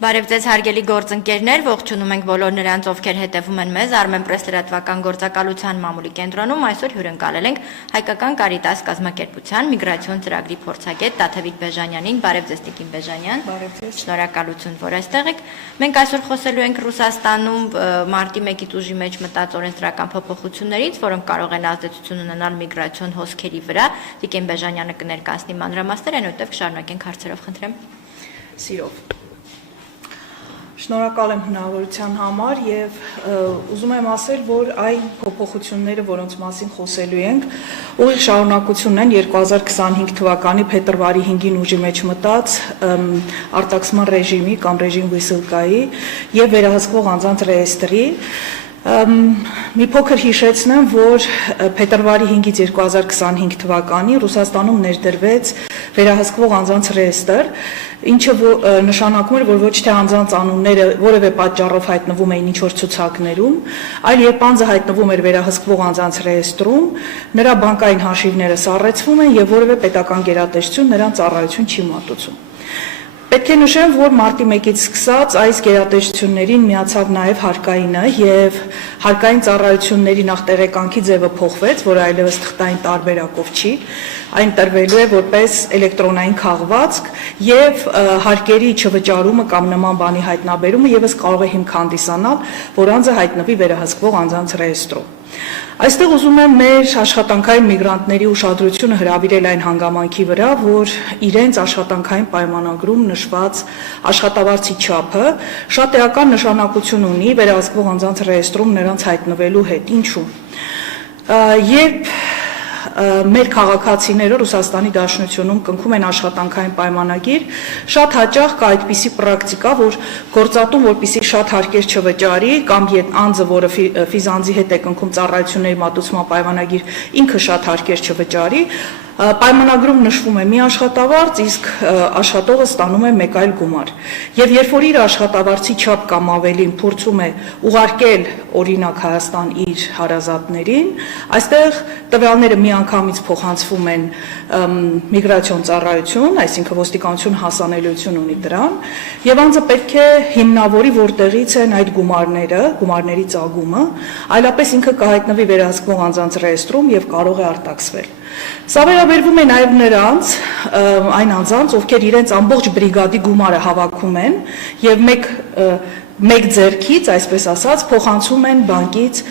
Բարև ձեզ հարգելի գործընկերներ, ողջունում ենք բոլոր նրանց, ովքեր հետևում են մեզ Armenpress լրատվական գործակալության մամուլի կենտրոնում, այսօր հյուրընկալել ենք Հայկական Կարիտաս կազմակերպության միգրացիոն ծրագրի փորձագետ Տաթևիկ Բեժանյանին, բարև ձեզ Տիկին Բեժանյան, շնորհակալություն, որ այստեղ եք։ Մենք այսօր խոսելու ենք Ռուսաստանում մարտի 1-ից ուժի մեջ մտած օրենսդրական փոփոխություններից, որոնք կարող են ազդեցություն ունենալ միգրացիոն հոսքերի վրա։ Տիկին Բեժանյանը կներկայացնի մանրամասներ, այնուհետև կշարունակենք հարցերով, խնդրեմ։ Սիրով։ Շնորհակալ եմ հնարավորության համար եւ ուզում եմ ասել, որ այն փոփոխությունները, որոնց մասին խոսելու ենք, ուղիղ շարունակությունն են 2025 թվականի փետրվարի 5-ին ուժի մեջ մտած արտաքսման ռեժիմի կամ ռեժիմ վիսլկայի եւ վերահսկվող անձանց ռեեստրի մի փոքր հիշեցնեմ, որ փետրվարի 5-ից 2025 թվականին Ռուսաստանում ներդրվեց վերահսկվող անձանց ռեեստր, ինչը նշանակում էր, որ ոչ թե անձանց անունները որևէ պատճառով հայտնվում էին ինչ-որ ցուցակներում, այլ երբ անձը հայտնվում էր վերահսկվող անձանց ռեեստրում, նրա բանկային հաշիվները սառեցվում են եւ որևէ պետական գերատեսչություն նրան ծառայություն չի մատուցում։ Պետք է նշեմ, որ մարտի 1-ից սկսած այս գերատեսչություններին միացավ նաև հարկայինը եւ հարկային ծառայությունների նախ տեղեկանքի ձևը փոխվեց, որը այլևս թղթային տարբերակով չի, այն տրվելու է որպես էլեկտրոնային քաղվածք եւ հարկերի չվճարումը կամ նման բանի հայտնաբերումը եւս կարող է հիմք հանդիսանալ, որ անձը հայտնվի վերահսկվող անձանց ռեեստրում։ Այստեղ ուզում եմ մեր աշխատանքային միգրանտների ուշադրությունը հրավիրել այն հանգամանքի վրա, որ իրենց աշխատանքային պայմանագրում նշված աշխատավարձի չափը շատ էական նշանակություն ունի վերահսկվող անձանց ռեեստրում նրանց հայտնվելու հետ։ Ինչու՞։ Երբ մեր քաղաքացիները Ռուսաստանի Դաշնությունում կնքում են աշխատանքային պայմանագիր, շատ հաճախ կա այդպիսի պրակտիկա, որ գործատուն, որպեսզի շատ հարկեր չվճարի, կամ անձը, որը ֆիզանձի հետ է կնքում ծառայությունների մատուցման պայմանագիր, ինքը շատ հարկեր չվճարի, պայմանագրում նշվում է մի աշխատավարձ, իսկ աշխատողը ստանում է մեկ այլ գումար։ Եվ երբ որ իր աշխատավարձի չափ կամ ավելին փորձում է ուղարկել օրինակ Հայաստան իր հարազատներին, այստեղ տվյալները միանգամից փոխանցվում են միգրացիոն ծառայություն, այսինքն ոստիկանություն հասանելիություն ունի դրան, եւ անձը պետք է հիմնավորի, որտեղից են այդ գումարները, գումարների ծագումը, այլապես ինքը կհայտնվի վերահսկվող անձանց ռեեստրում եւ կարող է արտաքսվել։ Սա վերաբերվում է նաև նրանց, այն անձանց, ովքեր իրենց ամբողջ բրիգադի գումարը հավաքում են եւ մեկ ձեռքից, այսպես ասած, փոխանցում են բանկից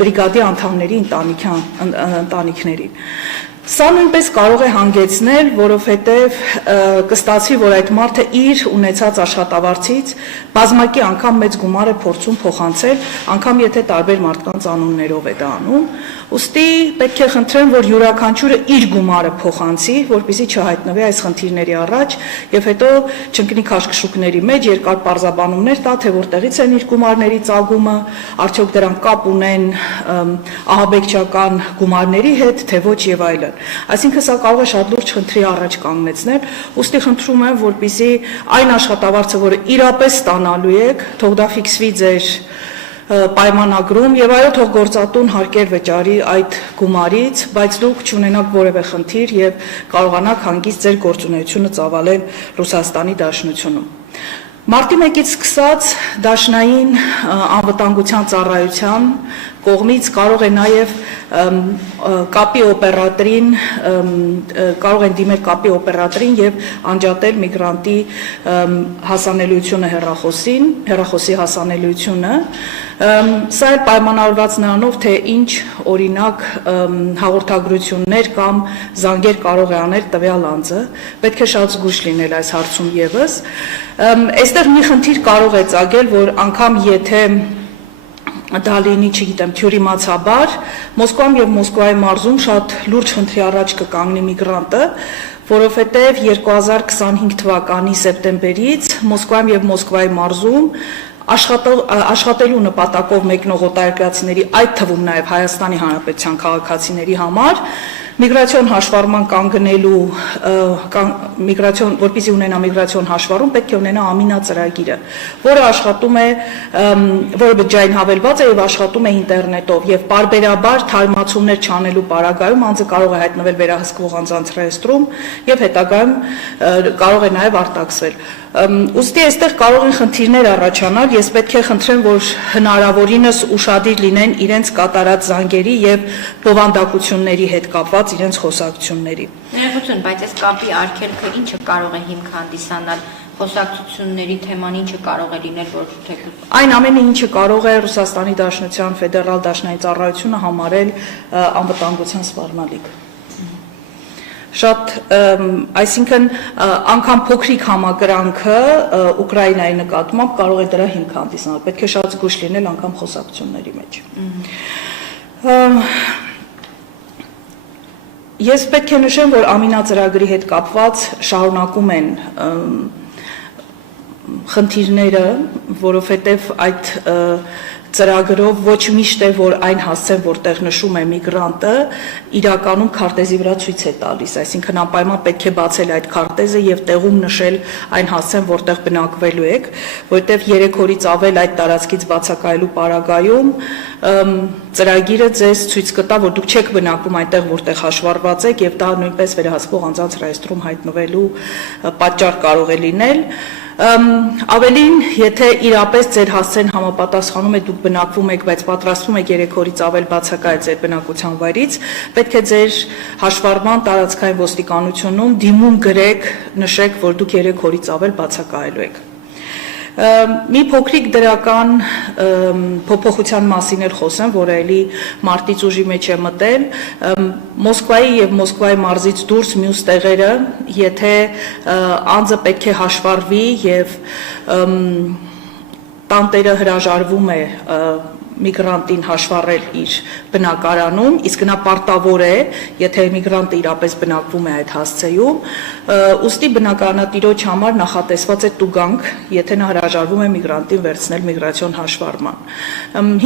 բրիգադի անդամների ընտանիքներին։ Սա նույնպես կարող է հանգեցնել, որովհետև կստացվի, որ այդ մարդը իր ունեցած աշխատավարձից բազմակի անգամ մեծ գումար է փորձում փոխանցել, անգամ եթե տարբեր մարդկանց անուններով է դա անում, ուստի պետք է խնդրեմ, որ յուրաքանչյուրը իր գումարը փոխանցի, որպեսզի չհայտնվի այս խնդիրների առաջ եւ հետո չընկնի քաշքշուկների մեջ, երկար պարզաբանումներ տա, թե որտեղից են իր գումարների ծագումը, արդյոք դրանք կապ ունեն ահաբեկչական գումարների հետ, թե ոչ եւ այլն։ Այսինքն սա կարող է շատ լուրջ խնդրի առաջ կանգնեցնել, ուստի խնդրում եմ, որպեսզի այն աշխատավարձը, որը իրապես ստանալու եք, թող դա ֆիքսվի ձեր պայմանագրում եւ այո, թող գործատուն հարկեր վճարի այդ գումարից, բայց դուք չունենաք որևէ խնդիր եւ կարողանաք հանգիստ ձեր գործունեությունը ծավալել Ռուսաստանի Դաշնությունում։ Մարտի 1-ից սկսած դաշնային անվտանգության ծառայության կողմից կարող է նաև կապի օպերատորին կարող են դիմել կապի օպերատորին եւ անջատել միգրանտի հասանելիությունը հեռախոսի հասանելիությունը։ Սա է պայմանավորված նրանով, թե ինչ օրինակ հաղորդագրություններ կամ զանգեր կարող է անել տվյալ անձը։ Պետք է շատ զգույշ լինել այս հարցում եւս։ Այստեղ մի խնդիր կարող է ծագել, որ անգամ եթե դա լինի, չգիտեմ, թյուրիմացաբար, Մոսկվայում եւ Մոսկվայի մարզում շատ լուրջ խնդրի առաջ կկանգնի միգրանտը, որովհետեւ 2025 թվականի սեպտեմբերից Մոսկվայում եւ Մոսկվայի մարզում աշխատելու նպատակով մեկնող օտարերկրացիների, այդ թվում նաև Հայաստանի Հանրապետության քաղաքացիների համար միգրացիոն հաշվառման կանգնելու որպեսզի ունենա միգրացիոն հաշվառում պետք է ունենա ամինա ծրագիրը, որը աշխատում է, որը բջջային հավելված է եւ աշխատում է ինտերնետով եւ պարբերաբար թարմացումներ չանելու պարագայում անձը կարող է հայտնվել վերահսկվող անձանց ռեեստրում եւ հետագայում կարող է նաեւ արտաքսվել։ Ուստի այստեղ կարող են խնդիրներ առաջանալ, ես պետք է խնդրեմ, որ հնարավորինս ուշադիր լինեն իրենց կատարած զանգերի եւ բովանդակությունների հետ կապված իրենց խոսակցությունների։ Ներողություն, բայց այս կապի արգելքը ինչը կարող է հիմք հանդիսանալ խոսակցությունների թեման ինչը կարող է լինել, որ թեկուզ Այն ամենը ինչը կարող է Ռուսաստանի Դաշնության ֆեդերալ դաշնային ծառայությունը համարել անվտանգության սպառնալիք։ Շատ, այսինքն անգամ փոքրիկ համակրանքը Ուկրաինայի նկատմամբ կարող է դրա հիմք հանդիսանալ, պետք է շատ զգույշ լինել անգամ խոսակցությունների մեջ։ Ես պետք է նշեմ, որ Ամինա ծրագրի հետ կապված շարունակում են խնդիրները, որովհետև այդ ծրագրով ոչ միշտ է, որ այն հասցեն, որտեղ նշում է միգրանտը, իրականում քարտեզի վրա ցույց է տալիս, այսինքն անպայման պետք է բացել այդ քարտեզը եւ տեղում նշել այն հասցեն, որտեղ բնակվելու եք, որտեղ 3 օրից ավել այդ տարածքից բացակայելու պարագայում ծրագիրը ձեզ ցույց կտա, որ դուք չեք բնակվում այնտեղ, որտեղ հաշվառված եք եւ դա նույնպես վերահսկվող անձանց ռեեստրում հայտնվելու պատճառ կարող է լինել։ Ավելին, եթե իրապես ձեր հասցեն համապատասխանում է, դուք բնակվում եք, բայց պատրաստվում եք 3 օրից ավել բացակայել ձեր բնակության վայրից, պետք է ձեր հաշվառման տարածքային ոստիկանությունում դիմում գրեք, նշեք, որ դուք 3 օրից ավել բացակայելու եք։ Մի փոքրիկ դրական փոփոխության մասին էլ խոսեմ, որը էլի մարտից ուժի մեջ է մտել, Մոսկվայի եւ Մոսկվայի մարզից դուրս մյուս տեղերը, եթե անձը պետք է հաշվառվի եւ տանտերը հրաժարվում է միգրանտին հաշվառել իր բնակարանում, իսկ նա պարտավոր է, եթե միգրանտը իրապես բնակվում է այդ հասցեում, ուստի բնակարանատիրոջ համար նախատեսված է տուգանք, եթե նա հրաժարվում է միգրանտին վերցնել միգրացիոն հաշվառման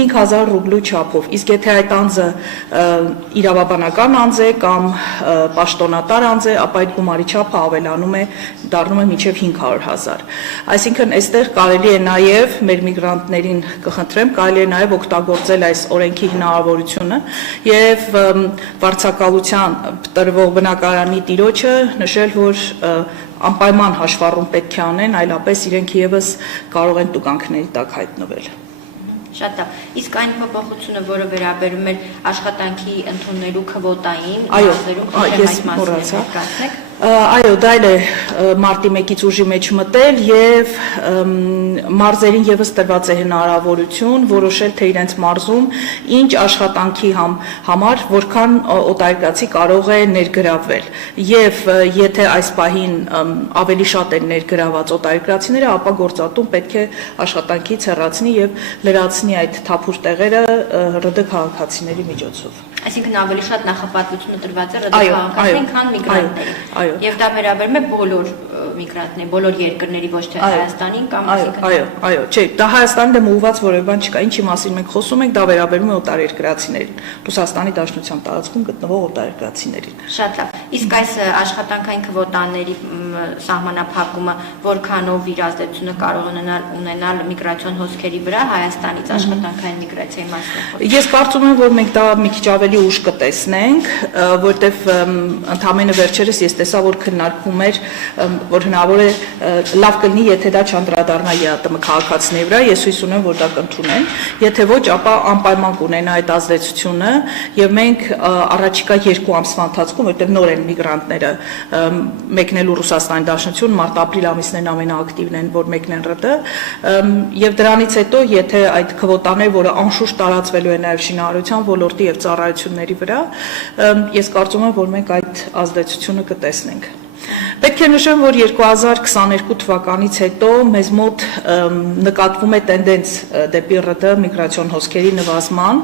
5000 ռուբլու չափով, իսկ եթե այդ անձը իրավաբանական անձ է կամ պաշտոնատար անձ է, ապա այդ գումարի չափը ավելանում է, դառնում է մինչև 500,000։ Այսինքն այստեղ կարելի է նաև մեր միգրանտներին կխնդրեմ, կարելի է նաև օգտագործել այս օրենքի հնարավորությունը եւ վարձակալության տրվող բնակարանի տիրոջը նշել, որ անպայման հաշվառում պետք է անեն, այլապես իրենք եւս կարող են տուգանքների տակ հայտնվել։ Շատ լավ։ Իսկ այն փոփոխությունը, որը վերաբերում է աշխատանքի ընդունելու քվոտային, ես մոռացա։ Այո, դա էլ է մարտի 1-ից ուժի մեջ մտել եւ մարզերին եւս տրված է հնարավորություն որոշել, թե իրենց մարզում ինչ աշխատանքի համար որքան օտարերկրացի կարող է ներգրավվել։ Եվ եթե այս պահին ավելի շատ են ներգրաված օտարերկրացիները, ապա գործատուն պետք է աշխատանքից հեռացնի եւ լրացնի այդ թափուր տեղերը ՌԴ քաղաքացիների միջոցով։ Այսինքն ավելի շատ նախապատվությունը տրված է ՌԴ քաղաքացիներին, քան միգրանտներին։ Եվ դա վերաբերում է բոլոր միգրանտներին, բոլոր երկրների, ոչ թե Հայաստանին կամ Այո, չէ, դա Հայաստանի դեմ ուղղված որևէ բան չկա, ինչի մասին մենք խոսում ենք, դա վերաբերում է օտարերկրացիներին, Ռուսաստանի Դաշնության տարածքում գտնվող օտարերկրացիներին։ Շատ լավ։ Իսկ այս աշխատանքային քվոտաների սահմանափակումը որքանով իր ազդեցությունը կարող ունենալ միգրացիոն հոսքերի վրա Հայաստանից աշխատանքային միգրացիայի մասին։ Ես կարծում եմ, որ մենք դա մի քիչ ավելի ուշ կտեսնենք, որտեվ ընդհանրապես վերջերս ես տեսա, որ քննարկվում էր, որ հնարավոր է լավ կլինի, եթե դա չանդրադառնա ԵԱՏՄ քաղաքացիների վրա, ես հույս ունեմ, որ դա կընդունեն, եթե ոչ, ապա անպայման կունենա այդ ազդեցությունը եւ մենք առաջիկա 2 ամսվա ընթացքում, որտեղ նոր են միգրանտները մեկնելու Ռուսաստանի Դաշնություն, մարտ-ապրիլ ամիսներն ամենաակտիվն են, որ մեկնեն ՌԴ, եւ դրանից հետո, եթե այդ քվոտաները, որը անշուշտ տարածվելու է նաեւ շինարարության ոլորտի եւ ծառայությունների վրա, ես կարծում եմ, որ մենք այդ ազդեցությունը կտեսնենք։ Պետք է նշեմ, որ 2022 թվականից հետո մեզ մոտ նկատվում է տենդենց դեպի ՌԴ միգրացիոն հոսքերի նվազման։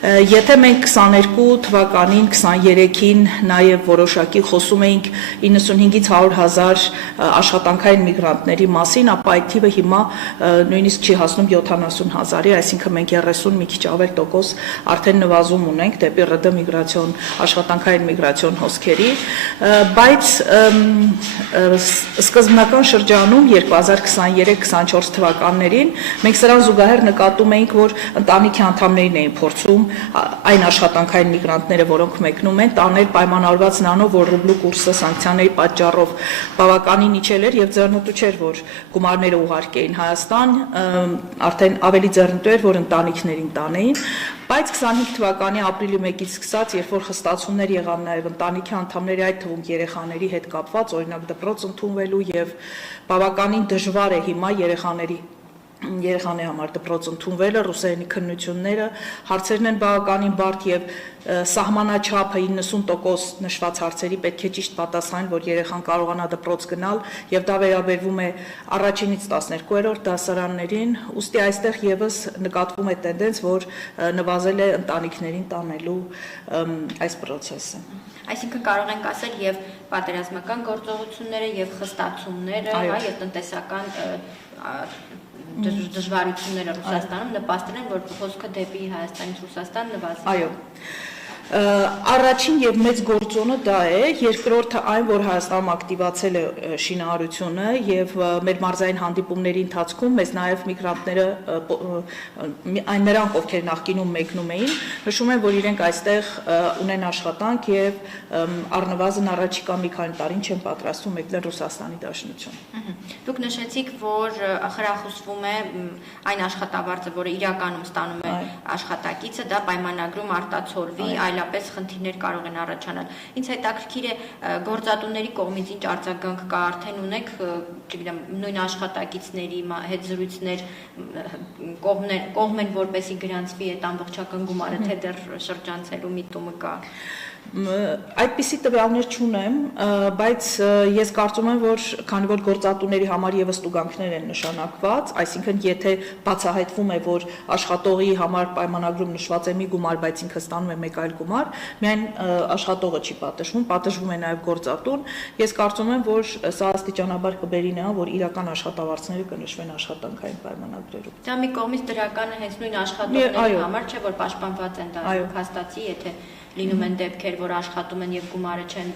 Եթե մենք 22 թվականին, 23-ին նաև որոշակի խոսում էինք 95-ից 100,000 աշխատանքային միգրանտների մասին, ապա այդ թիվը հիմա նույնիսկ չի հասնում 70,000-ի, այսինքն մենք 30 մի քիչ ավել տոկոս արդեն նվազում ունենք դեպի ՌԴ միգրացիոն աշխատանքային միգրացիոն հոսքերի, բայց սկզբնական շրջանում 2023-24 թվականներին մենք սրան զուգահեռ նկատում էինք, որ ընտանիքի անդամներին էին փորձում այն աշխատանքային միգրանտները, որոնք մեկնում են, տանել պայմանավորված նրանով, որ ռուբլու կուրսը սանկցիաների պատճառով բավականին իջել էր եւ ձեռնտու չէր, որ գումարները ուղարկեին Հայաստան, արդեն ավելի ձեռնտու էր, որ ընտանիքներին տանեին, բայց 25 թվականի ապրիլի 1-ից սկսած, երբ որ խստացումներ եղան նաև ընտանիքի անդամների, այդ թվում երեխաների հետ կապված, օրինակ դպրոց ընդունվելու եւ բավականին դժվար է հիմա երեխաների համար դպրոց ընդունվելը, ռուսերենի քննությունները, հարցերն են բավականին բարդ եւ սահմանաչափը 90% նշված հարցերի պետք է ճիշտ պատասխանել, որ երեխան կարողանա դպրոց գնալ եւ դա վերաբերվում է առաջինից 12-րդ դասարաններին, ուստի այստեղ եւս նկատվում է տենդենց, որ նվազել է ընտանիքներին տանելու այս process-ը։ Այսինքն կարող ենք ասել եւ պատերազմական գործողությունները եւ խստացումները, հա, եւ տնտեսական դժվարությունները Ռուսաստանում նպաստել են, որ խոսքը դեպի Հայաստանից Ռուսաստան նվազի։ Այո։ Առաջին եւ մեծ գործոնը դա է, երկրորդը այն, որ Հայաստանում ակտիվացել է շինարարությունը եւ մեր մարզային հանդիպումների ընթացքում մեզ նաեւ միգրանտները այն նրանք, ովքեր նախկինում մեկնում էին, նշում են, որ իրենք այստեղ ունեն աշխատանք եւ առնվազն առաջիկա մի քանի տարին չեն պատրաստվում մեկնել Ռուսաստանի Դաշնություն։ Դուք նշեցիք, որ խրախուսվում է այն աշխատավարձը, որը իրականում ստանում է աշխատակիցը, դա պայմանագրում արտացոլվի, այլապես խնդիրներ կարող են առաջանալ։ Ինձ հետաքրքիր է գործատուների կողմից ինչ արձագանք կա, արդեն ունեք, չգիտեմ, նույն աշխատակիցների հետ զրույցներ կողմ են, որպեսզի գրանցվի այդ ամբողջական գումարը, թե դեռ շրջանցելու միտումը կա։ Այդպիսի տվյալներ չունեմ, բայց ես կարծում եմ, որ քանի որ գործատուների համար եւս ստուգանքներ են նշանակված, այսինքն եթե բացահայտվում է, որ աշխատողի համար պայմանագրում նշված է մի գումար, բայց ինքը ստանում է մեկ այլ գումար, միայն աշխատողը չի պատժվում, պատժվում է նաեւ գործատուն, ես կարծում եմ, որ սա աստիճանաբար կբերի նրան, որ իրական աշխատավարձները կնշվեն աշխատանքային պայմանագրերում։ Դա մի կողմից դրական է հենց նույն աշխատողների համար, չէ՞ որ պաշտպանված են դա հաստատի, եթե լինում են դեպքեր, որ աշխատում են եւ գումարը չեն